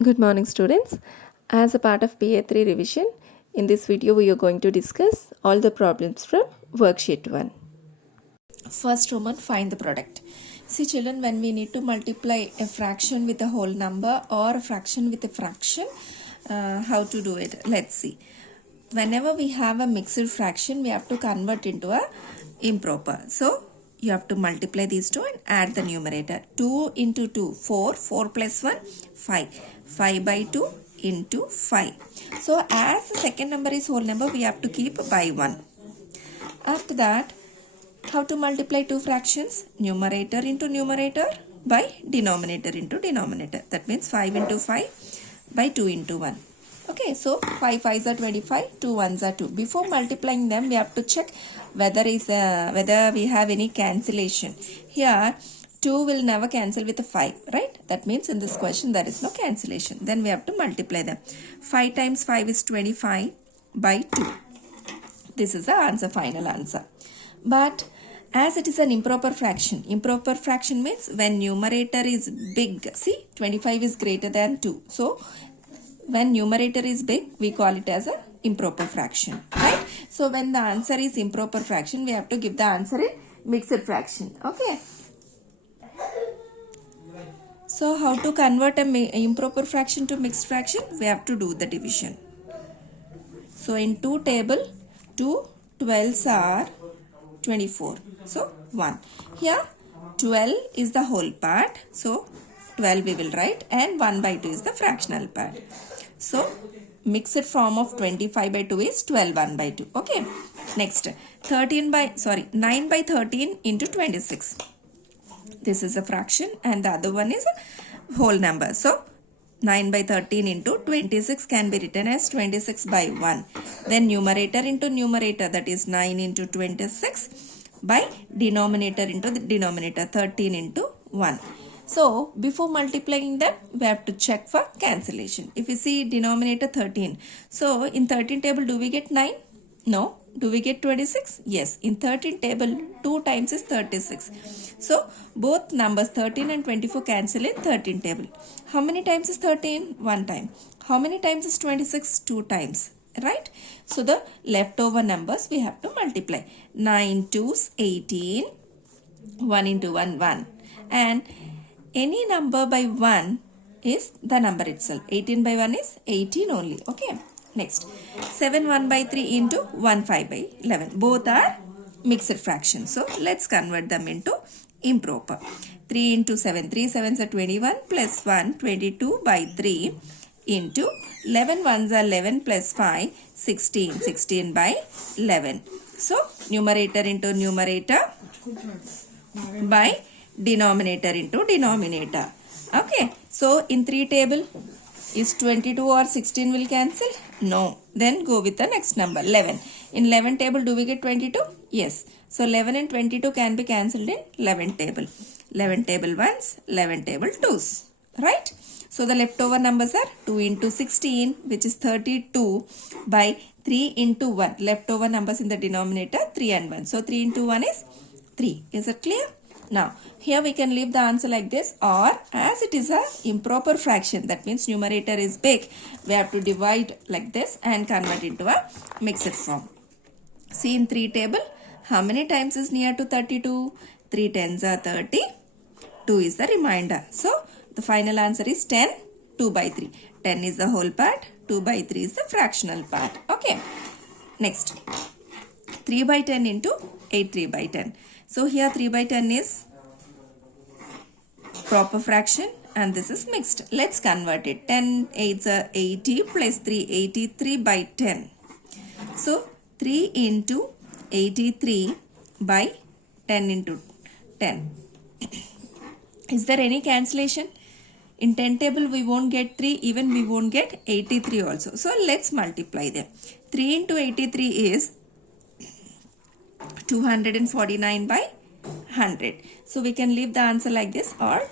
Good morning, students. As a part of PA-3 revision, in this video we are going to discuss all the problems from Worksheet 1. First Roman, find the product. See children, when we need to multiply a fraction with a whole number or a fraction with a fraction, how to do it? Let's see. Whenever we have a mixed fraction, we have to convert into a improper. So, you have to multiply these two and add the numerator. 2 into 2, 4. 4 plus 1, 5. 5 by 2 into 5. So, as the second number is whole number, we have to keep by 1. After that, how to multiply two fractions? Numerator into numerator by denominator into denominator. That means 5 into 5 by 2 into 1. Okay, so 5 5s are 25, 2 1s are 2. Before multiplying them, we have to check whether we have any cancellation. Here, 2 will never cancel with a 5, right? That means in this question, there is no cancellation. Then we have to multiply them. 5 times 5 is 25 by 2. This is the answer, final answer. But as it is an improper fraction means when numerator is big. See, 25 is greater than 2. So, when numerator is big, we call it as a improper fraction, right? So, when the answer is improper fraction, we have to give the answer in mixed fraction, okay? So, how to convert an improper fraction to mixed fraction? We have to do the division. So, in 2 table, 2 12s are 24. So, 1. Here, 12 is the whole part. So, 12 we will write and 1 by 2 is the fractional part. So, mixed form of 25 by 2 is 12 1 by 2. Okay. Next, 9 by 13 into 26. This is a fraction and the other one is a whole number. So, 9 by 13 into 26 can be written as 26 by 1. Then numerator into numerator, that is 9 into 26 by denominator into the denominator, 13 into 1. So, before multiplying them, we have to check for cancellation. If you see denominator 13, so in 13 table, do we get 9? No. Do we get 26? Yes. In 13 table, 2 times is 36. So, both numbers 13 and 24 cancel in 13 table. How many times is 13? 1 time. How many times is 26? 2 times. Right? So, the leftover numbers we have to multiply. 9 2s 18. 1 into 1, 1. And any number by 1 is the number itself. 18 by 1 is 18 only. Okay. Next. 7 1 by 3 into 1 5 by 11. Both are mixed fractions. So, let's convert them into improper. 3 into 7. 3 7s are 21 plus 1 22 by 3 into 11 1s are 11 plus 5 16. 16 by 11. So, numerator into numerator by denominator into denominator. Okay. So, in 3 table, is 22 or 16 will cancel? No. Then go with the next number, 11. In 11 table, do we get 22? Yes. So, 11 and 22 can be cancelled in 11 table. 11 table 1s, 11 table 2s. Right? So, the leftover numbers are 2 into 16, which is 32 by 3 into 1. Leftover numbers in the denominator, 3 and 1. So, 3 into 1 is 3. Is it clear? Now, here we can leave the answer like this, or as it is a improper fraction, that means numerator is big, we have to divide like this and convert into a mixed form. See in 3 table, how many times is near to 32? 3 tens are 30, 2 is the remainder. So, the final answer is 10, 2 by 3. 10 is the whole part, 2 by 3 is the fractional part. Okay. Next, 3 by 10 into 8 3 by 10. So, here 3 by 10 is proper fraction and this is mixed. Let's convert it. 10 8s are 80 plus 3, 83 by 10. So, 3 into 83 by 10 into 10. Is there any cancellation? In 10 table, we won't get 3, even we won't get 83 also. So, let's multiply them. 3 into 83 is 249 by 100. So, we can leave the answer like this, or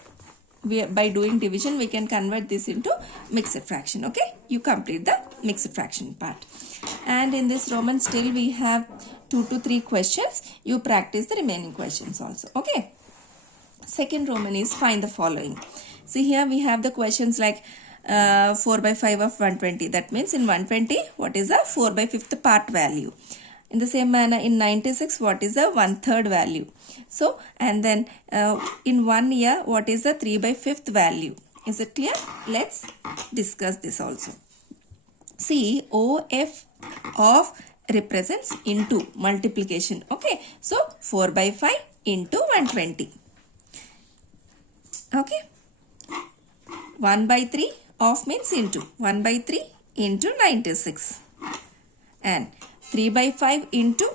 by doing division, we can convert this into mixed fraction. Okay. You complete the mixed fraction part. And in this Roman, still we have 2 to 3 questions. You practice the remaining questions also. Okay. Second Roman is find the following. See here we have the questions like 4 by 5 of 120. That means in 120, what is the 4 by 5th part value? In the same manner, in 96, what is the 1/3 value? So, and then in 1 year, what is the 3 by 5th value? Is it clear? Let's discuss this also. See, OF of represents into multiplication. Okay, so 4 by 5 into 120. Okay, 1 by 3 of means into 1 by 3 into 96, and 3 by 5 into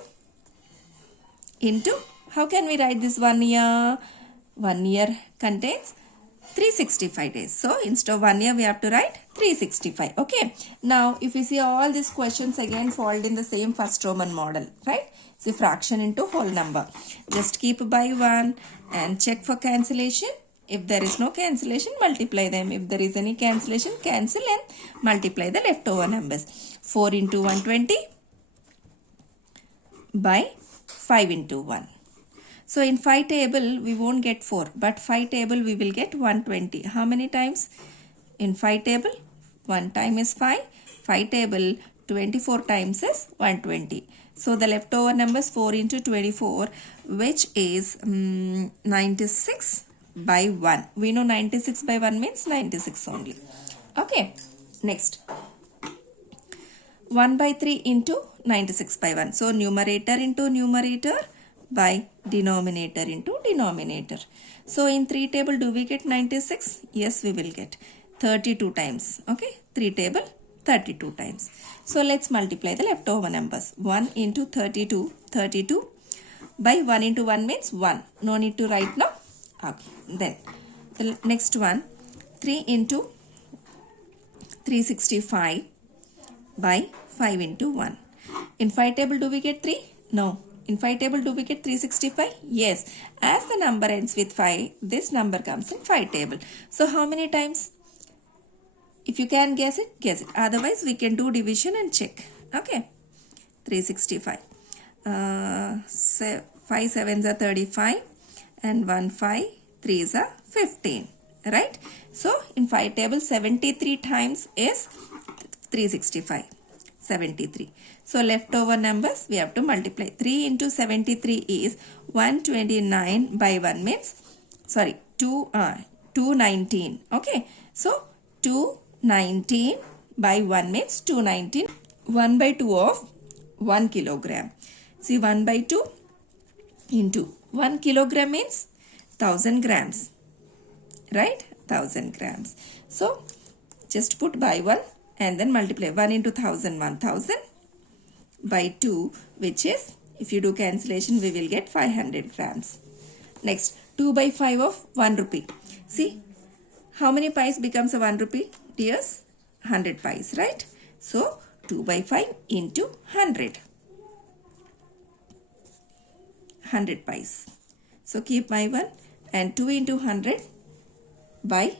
how can we write this 1 year? 1 year contains 365 days. So instead of 1 year, we have to write 365. Okay. Now, if you see all these questions again fall in the same first Roman model, right? So fraction into whole number. Just keep by 1 and check for cancellation. If there is no cancellation, multiply them. If there is any cancellation, cancel and multiply the leftover numbers. 4 into 120 by 5 into 1. So in 5 table, we won't get 4, but 5 table we will get 120. How many times? In 5 table, 1 time is 5. 5 table, 24 times is 120. So the leftover numbers 4 into 24, which is 96 by 1. We know 96 by 1 means 96 only. Okay, next. 1 by 3 into 96 by 1. So numerator into numerator by denominator into denominator. So in 3 table, do we get 96? Yes, we will get 32 times. Okay, 3 table 32 times. So let's multiply the leftover numbers. 1 into 32, 32 by 1 into 1 means 1. No need to write now. Okay, then the next one, 3 into 365 by 5 into 1. In 5 table, do we get 3? No. In 5 table, do we get 365? Yes. As the number ends with 5, this number comes in 5 table. So how many times? If you can guess it, guess it. Otherwise, we can do division and check. Okay. 365. 5 sevens are 35 and 1 5 3s are 15. Right? So in 5 table, 73 times is 365. 73. So leftover numbers we have to multiply. 3 into 73 is 129 by 1 means, sorry, 219. Okay. So 219 by 1 means 219. 1 by 2 of 1 kilogram. See, 1 by 2 into 1 kilogram means 1000 grams. Right? 1000 grams. So just put by 1 and then multiply. 1 into 1000, 1000 by 2, which is, if you do cancellation, we will get 500 grams. Next, 2 by 5 of 1 rupee. See, how many pies becomes a 1 rupee? Dears, 100 pies, right? So, 2 by 5 into 100. 100 pies. So, keep my 1 and 2 into 100 by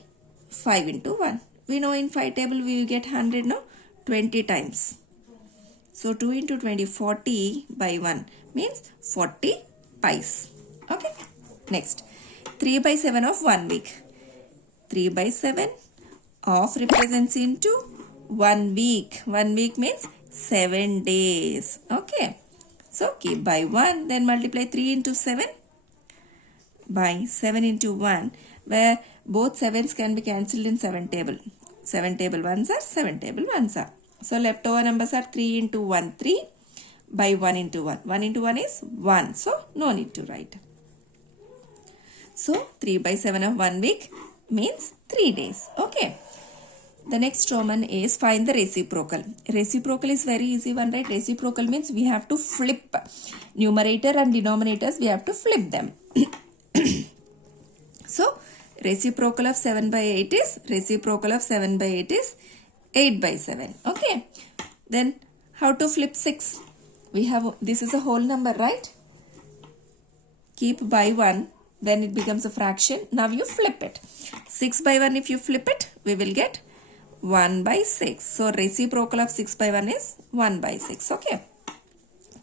5 into 1. We know in 5 table we will get 100, no? 20 times. So 2 into 20, 40 by 1 means 40 pies. Okay. Next, 3 by 7 of 1 week. 3 by 7 of represents into 1 week. 1 week means 7 days. Okay. So keep by 1, then multiply 3 into 7 by 7 into 1, where both 7s can be cancelled in 7 table. 7 table 1s are 7 table 1s are. So leftover numbers are 3 into 1, 3 by 1 into 1. 1 into 1 is 1. So no need to write. So 3 by 7 of 1 week means 3 days. Okay. The next Roman is find the reciprocal. Reciprocal is very easy one, right? Reciprocal means we have to flip numerator and denominators. We have to flip them. So reciprocal of 7 by 8 is, reciprocal of 7 by 8 is 8 by 7. Okay. Then how to flip 6? We have, this is a whole number, right? Keep by 1, then it becomes a fraction. Now you flip it. 6 by 1, if you flip it, we will get 1 by 6. So reciprocal of 6 by 1 is 1 by 6. Okay.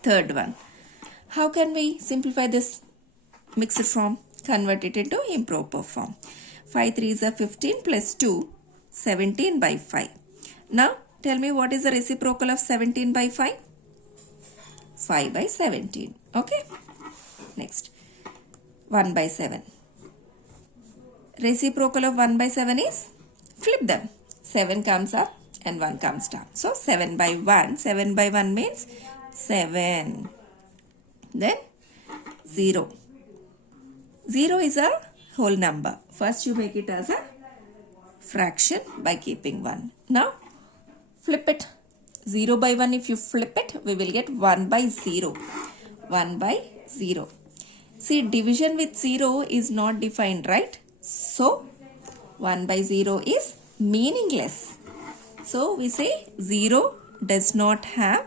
Third one. How can we simplify this mixed form? Convert it into improper form. 5 3s are 15 plus 2 17 by 5. Now tell me what is the reciprocal of 17 by 5? 5 by 17. Okay. Next. 1 by 7. Reciprocal of 1 by 7 is? Flip them. 7 comes up and 1 comes down. So 7 by 1. 7 by 1 means 7. Then 0. 0 is a whole number. First you make it as a fraction by keeping 1. Now flip it. 0 by 1, if you flip it, we will get 1 by 0. 1 by 0. See, division with 0 is not defined, right? So 1 by 0 is meaningless. So we say 0 does not have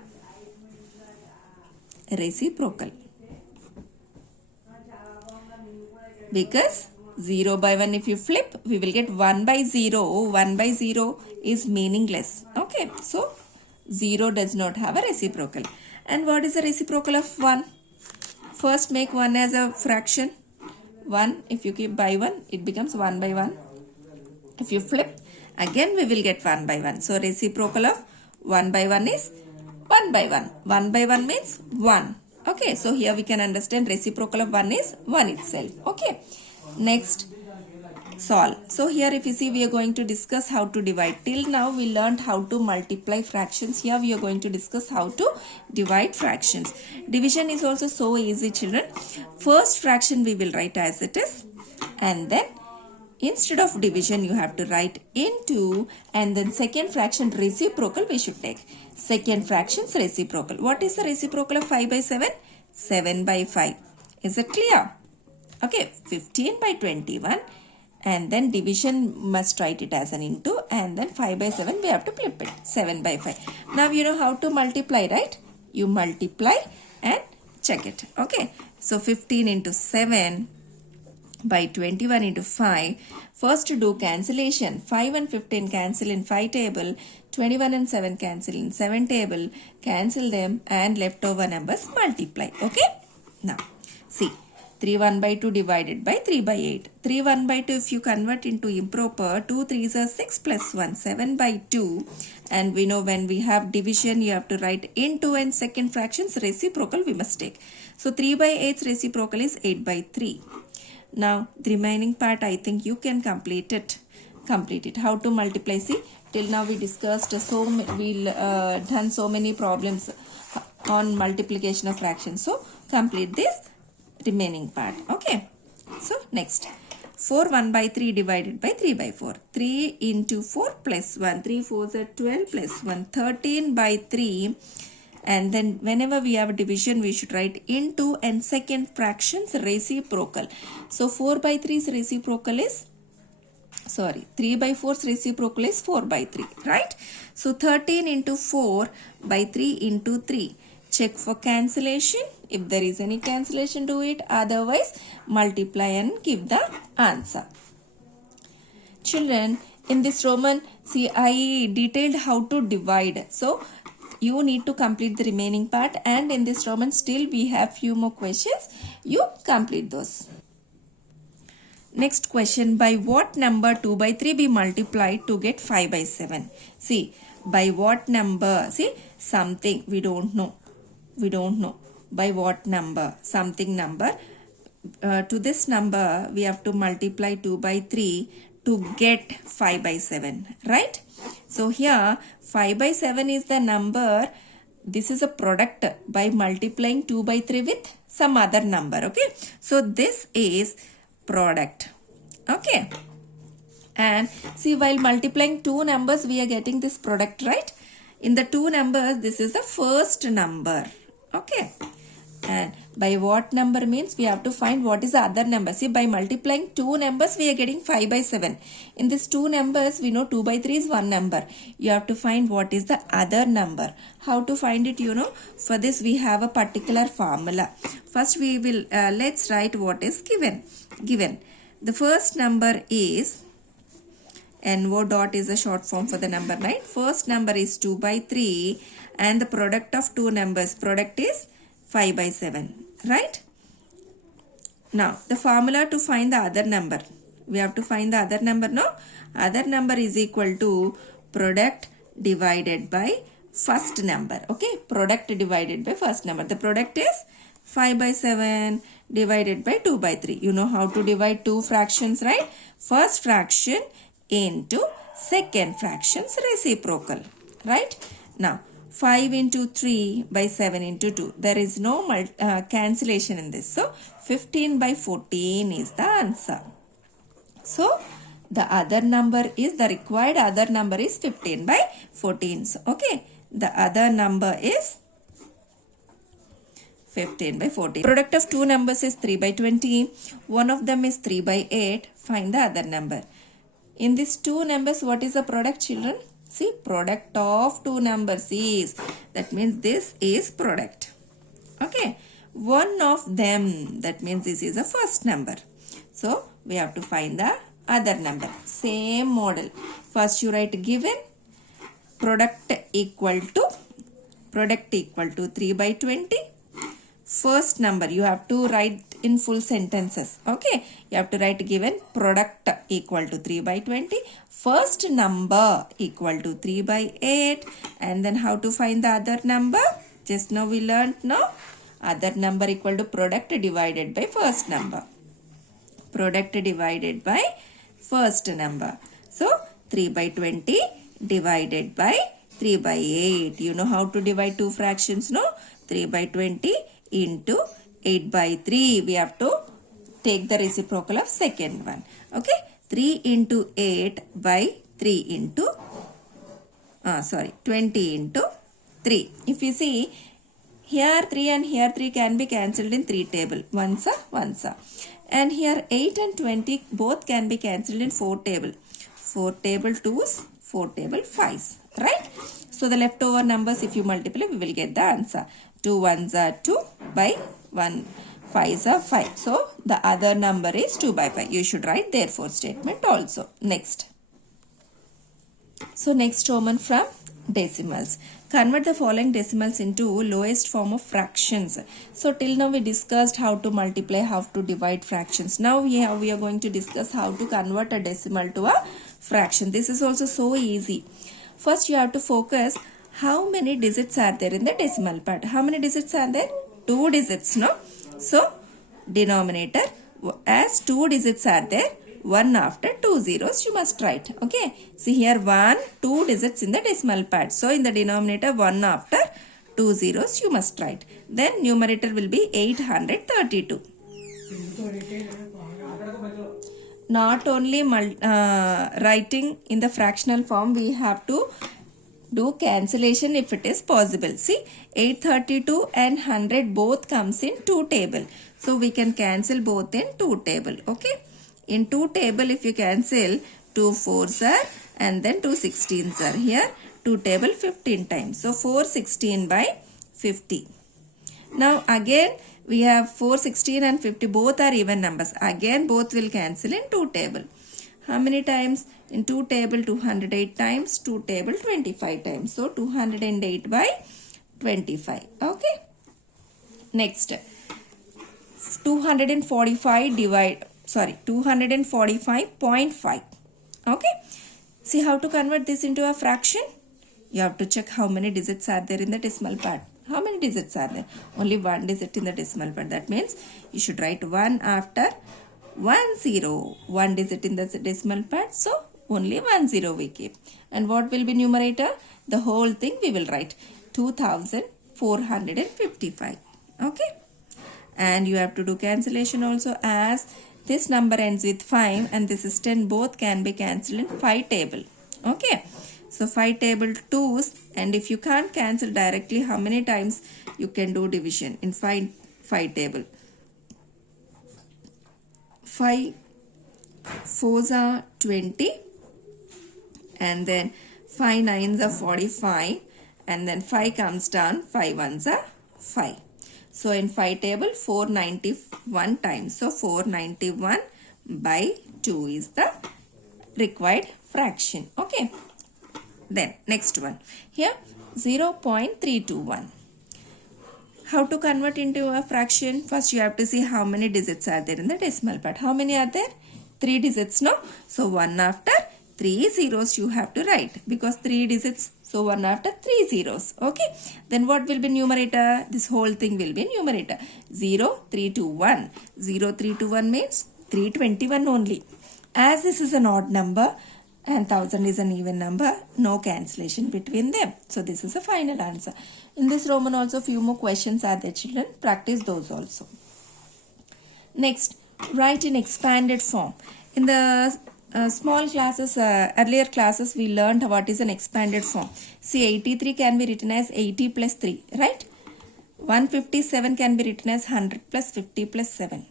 reciprocal. Because 0 by 1, if you flip, we will get 1 by 0. 1 by 0 is meaningless. Okay, so 0 does not have a reciprocal. And what is the reciprocal of 1? First make 1 as a fraction. 1, if you keep by 1, it becomes 1 by 1. If you flip, again we will get 1 by 1. So reciprocal of 1 by 1 is 1 by 1. 1 by 1 means 1. Okay, so here we can understand reciprocal of 1 is 1 itself. Okay, next, solve. So here if you see, we are going to discuss how to divide. Till now we learned how to multiply fractions. Here we are going to discuss how to divide fractions. Division is also so easy, children. First fraction we will write as it is, and then instead of division you have to write into, and then second fraction reciprocal we should take. Second fraction's reciprocal. What is the reciprocal of 5 by 7? 7 by 5. Is it clear? Okay, 15 by 21. And then division must write it as an into, and then 5 by 7 we have to flip it. 7 by 5. Now you know how to multiply, right? You multiply and check it. Okay. So 15 into 7 by 21 into 5. First do cancellation. 5 and 15 cancel in 5 table. 21 and 7 cancel in 7 table. Cancel them and leftover numbers multiply. Okay. Now see. 3 1 by 2 divided by 3 by 8. 3 1 by 2 if you convert into improper, 2 3s are 6 plus 1, 7 by 2. And we know when we have division, you have to write into, and second fractions reciprocal we must take. So 3 by 8's reciprocal is 8 by 3. Now the remaining part I think you can complete it. How to multiply? See, till now we discussed done so many problems on multiplication of fractions. So complete this remaining part. Okay, so next, 4 1 by 3 divided by 3 by 4. 3 into 4 plus 1. 3 4s are 12 plus 1. 13 by 3. And then whenever we have a division, we should write into and second fractions reciprocal. So 4 by 3's reciprocal is, 3 by 4's reciprocal is 4 by 3, right? So 13 into 4 by 3 into 3. Check for cancellation. If there is any cancellation, do it. Otherwise, multiply and give the answer. Children, in this Roman, see, I detailed how to divide. So you need to complete the remaining part, and in this Roman still we have few more questions. You complete those. Next question, by what number 2 by 3 be multiplied to get 5 by 7? See, by what number? See, something we don't know. By what number? Something number. To this number we have to multiply 2 by 3 to get 5 by 7, right? So here 5 by 7 is the number. This is a product by multiplying 2 by 3 with some other number. Okay, so this is product. Okay, and see, while multiplying two numbers we are getting this product, right? In the two numbers, this is the first number. Okay, and by what number means we have to find what is the other number. See, by multiplying two numbers we are getting 5 by 7. In these two numbers we know 2 by 3 is one number. You have to find what is the other number. How to find it, you know? For this we have a particular formula. First we will let's write what is given. The first number is NO dot is a short form for the number, right? First number is 2 by 3 and the product of two numbers, product is 5 by 7, right? Now the formula to find the other number. We have to find the other number, no? Other number is equal to product divided by first number. Okay, product divided by first number. The product is 5 by 7 divided by 2 by 3. You know how to divide two fractions, right? First fraction into second fraction's reciprocal, right? Now, 5 into 3 by 7 into 2. There is no cancellation in this. So, 15 by 14 is the answer. So, the other number is, the required other number is 15 by 14. So, okay, the other number is 15 by 14. Product of two numbers is 3 by 20. One of them is 3 by 8. Find the other number. In these two numbers, what is the product, children? See, product of two numbers is, that means this is product. Okay, one of them, that means this is the first number. So, we have to find the other number. Same model. First you write given, product equal to 3 by 20. First number, you have to write in full sentences. Okay, you have to write given product equal to 3 by 20. First number equal to 3 by 8. And then how to find the other number? Just now we learned, no? Other number equal to product divided by first number. Product divided by first number. So, 3 by 20 divided by 3 by 8. You know how to divide two fractions, no? 3 by 20 into 8 by 3. We have to take the reciprocal of second one. Okay. 3 into 8 by 3 into 20 into 3. If you see, here 3 and here 3 can be cancelled in 3 table. Once. And here 8 and 20 both can be cancelled in 4 table. 4 table 2s, 4 table 5s. Right? So the leftover numbers, if you multiply, we will get the answer. 2 ones are 2 by 1 5s are 5. So the other number is 2 by 5. You should write therefore statement also. Next. So next Roman from decimals. Convert the following decimals into lowest form of fractions. So till now we discussed how to multiply, how to divide fractions. Now we are going to discuss how to convert a decimal to a fraction. This is also so easy. First you have to focus how many digits are there in the decimal part. How many digits are there? 2 digits, no? So denominator, as 2 digits are there, 1 after 2 zeros you must write. Okay. See here 2 digits in the decimal part. So in the denominator 1 after 2 zeros you must write. Then numerator will be 832. Not only writing in the fractional form, we have to do cancellation if it is possible. See, 832 and 100 both comes in 2 table. So we can cancel both in 2 table. Okay. In 2 table, if you cancel, 2 4s are and then 2 16s are. Here 2 table 15 times. So 4 16 by 50. Now again we have 4 16 and 50 both are even numbers. Again both will cancel in 2 table. How many times? In 2 table 208 times, 2 table 25 times. So 208 by 25. Okay. Next. 245.5. Okay. See how to convert this into a fraction? You have to check how many digits are there in the decimal part. How many digits are there? Only 1 digit in the decimal part. That means you should write 1 after 1 0. 1 digit in the decimal part. So only 1 0 we keep. And what will be numerator? The whole thing we will write 2455. Okay. And you have to do cancellation also, as this number ends with 5 and this is 10. Both can be cancelled in 5 table. Okay. So 5 table 2s, and if you can't cancel directly, how many times you can do division in 5 table? 5 4s are 20, and then 5 9s are 45, and then 5 comes down, 5 1s are 5. So in 5 table 491 times. So 491 by 2 is the required fraction. Okay. Then next one. Here 0.321. How to convert into a fraction? First you have to see how many digits are there in the decimal part. How many are there? 3 digits, no? So 1 after 3 zeros you have to write because 3 digits. So 1 after 3 zeros. Okay. Then what will be numerator? This whole thing will be numerator. 0, 3 to 1. 0, 3 to 1 means 321 only. As this is an odd number and 1000 is an even number, no cancellation between them. So this is the final answer. In this Roman also few more questions are there, children. Practice those also. Next, write in expanded form. In the small classes, earlier classes, we learned what is an expanded form. See, 83 can be written as 80 plus 3, right? 157 can be written as 100 plus 50 plus 7.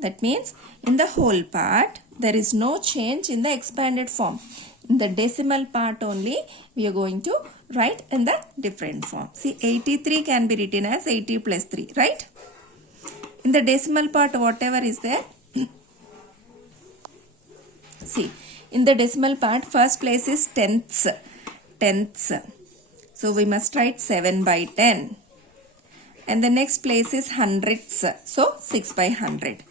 That means, in the whole part, there is no change in the expanded form. In the decimal part only, we are going to write in the different form. See, 83 can be written as 80 plus 3, right? In the decimal part, whatever is there, see, in the decimal part, first place is tenths. Tenths. So, we must write 7 by 10. And the next place is hundredths. So, 6 by 100.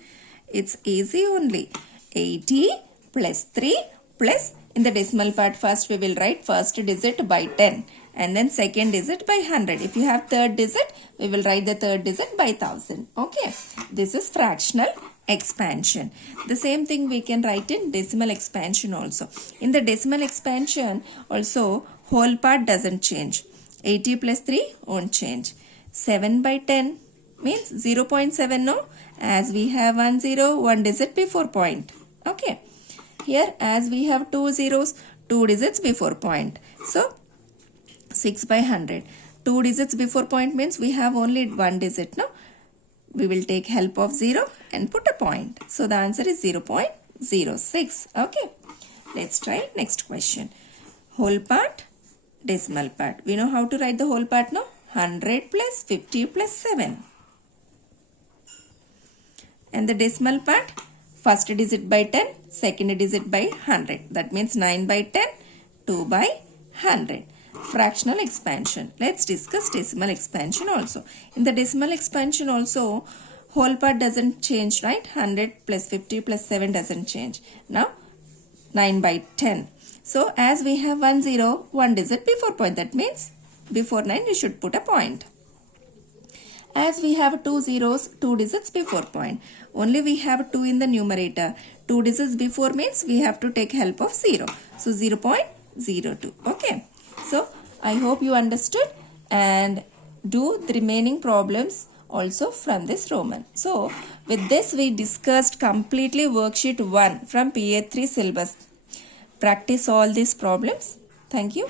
It's easy only. 80 plus 3 plus, in the decimal part, first we will write first digit by 10. And then second digit by 100. If you have third digit, we will write the third digit by 1000. Okay. This is fractional expansion. The same thing we can write in decimal expansion also. In the decimal expansion also, whole part doesn't change. 80 plus 3 won't change. 7 by 10 means 0.7, no? As we have 1 0, 1 digit before point. Okay. Here as we have 2 zeros, 2 digits before point. So 6 by 100. 2 digits before point means we have only 1 digit, no? We will take help of 0 and put a point. So the answer is 0.06. Okay. Let's try next question. Whole part, decimal part. We know how to write the whole part, no? 100 plus 50 plus 7. And the decimal part, first digit by 10, second digit by 100. That means 9 by 10, 2 by 100. Fractional expansion. Let's discuss decimal expansion also. In the decimal expansion also, whole part doesn't change, right? 100 plus 50 plus 7 doesn't change. Now, 9 by 10. So, as we have 1 0, 1 digit before point. That means, before 9 we should put a point. As we have 2 zeros, 2 digits before point. Only we have 2 in the numerator. 2 digits before means we have to take help of 0. So, 0.02. Okay. So, I hope you understood and do the remaining problems also from this Roman. So, with this we discussed completely worksheet 1 from PA-3 syllabus. Practice all these problems. Thank you.